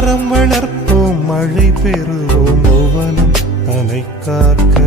மரம் வளர்ப்போம் மழை பெறுவோம் புவனம் தனை காக்க.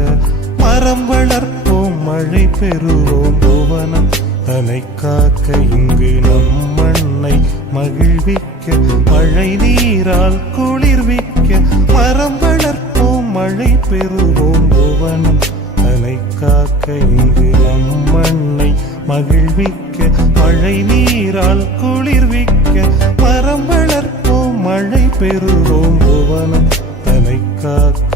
மரம் வளர்ப்போம் மழை பெறுவோம் புவனம் தனை காக்க. இங்கு நம் மண்ணை மகிழ்விக்க மழை நீரால் குளிர்விக்க. மரம் வளர்ப்போம் மழை பெறுவோம் புவனம் தனை காக்க. இங்கு நம் மண்ணை மகிழ்விக்க மழை நீரால் குளிர்விக்க. மரம் வளர்ப்போம் மழை பெறுவோம் புவனம் தனை காக்க.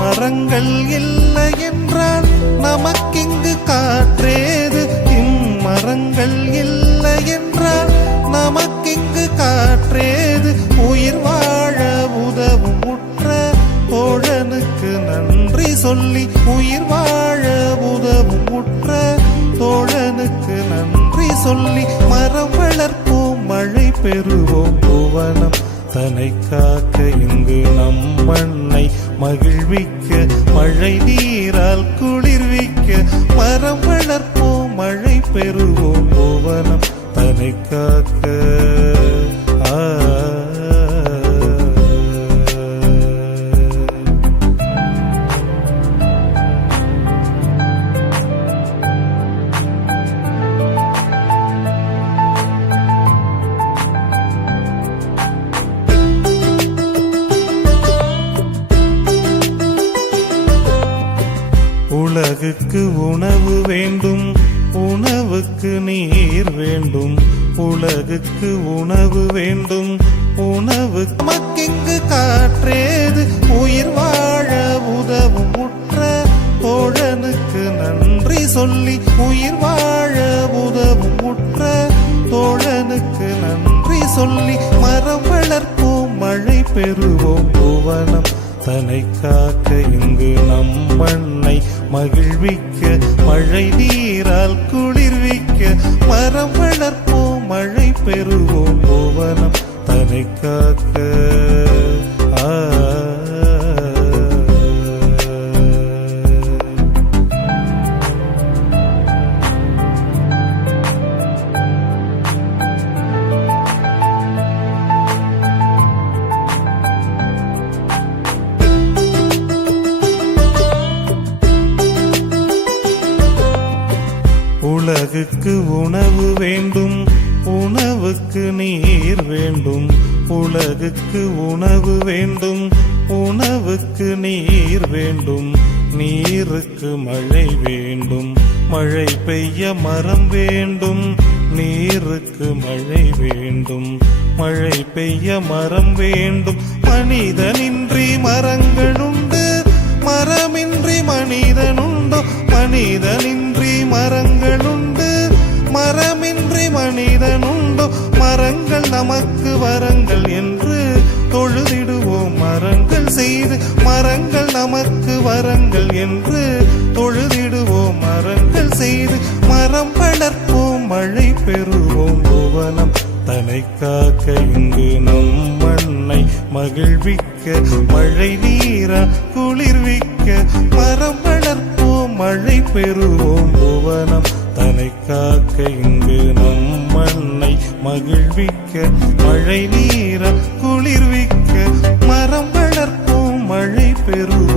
மரங்கள் இல்லை என்றால் நமக்கிங்கு காற்றேது. இம்மரங்கள் இல்லை என்றால் நமக்கிங்கு காற்றேது. உயிர் வாழ உதவும் உற்ற தோழனுக்கு நன்றி சொல்லி. உயிர் வாழ உதவும் உற்ற தோழனுக்கு நன்றி சொல்லி. மரம் வளர்ப்போம் மழை பெறுவோம் புவனம் தனை காக்க. இங்கு நம் மண்ணை மகிழ்விக்க மழை நீரால் குளிர்விக்க. மரம் வளர்ப்போம் மழை பெறுவோம் புவனம் தனை காக்க. உலகுக்கு உணவு வேண்டும், உணவுக்கு நீர் வேண்டும். உலகுக்கு உணவு வேண்டும், உணவுக்கு நமக்கிங்கு காற்றேது. உயிர் வாழ உதவும் உற்ற தோழனுக்கு நன்றி சொல்லி. உயிர் வாழ உதவும் உற்ற தோழனுக்கு நன்றி சொல்லி. மரம் வளர்ப்போம் மழை பெறுவோம் புவனம் தனை காக்க. இங்கு நம் மண்ணை மகிழ்விக்க மழை நீரால் குளிர்விக்க. மரம் வளர்ப்போம் மழை பெறுவோம் புவனம் தனை காக்க. உலகுக்கு உணவு வேண்டும், உணவுக்கு நீர் வேண்டும். உலகுக்கு உணவு வேண்டும், உணவுக்கு நீர் வேண்டும். நீருக்கு மழை வேண்டும், மழை பெய்ய மரம் வேண்டும். நீருக்கு மழை வேண்டும், மழை பெய்ய மரம் வேண்டும். மனிதனின்றி மரங்களுண்டு, மரமின்றி மனிதனுண்டோ. மனிதனின்றி மரங்களுண்டு, மரமின்றி மனிதனுண்டோ. மரங்கள் நமக்கு வரங்கள் என்று தொழுதிடுவோம் மரங்கள் செய்து. மரங்கள் நமக்கு வரங்கள் என்று தொழுதிடுவோம் மரங்கள் செய்து. மரம் வளர்ப்போம் மழை பெறுவோம் புவனம் தனை காக்க. இங்கு நம் மண்ணை மகிழ்விக்க மழை நீரா குளிர்விக்க. மரம் வளர்ப்போம் மழை பெறுவோம் புவனம் தனை காக்க. இங்கு நம் மண்ணை மகிழ்விக்க மழை நீரா குளிர்விக்க. மரம் வளர்ப்போம் மழை பெறுவோம்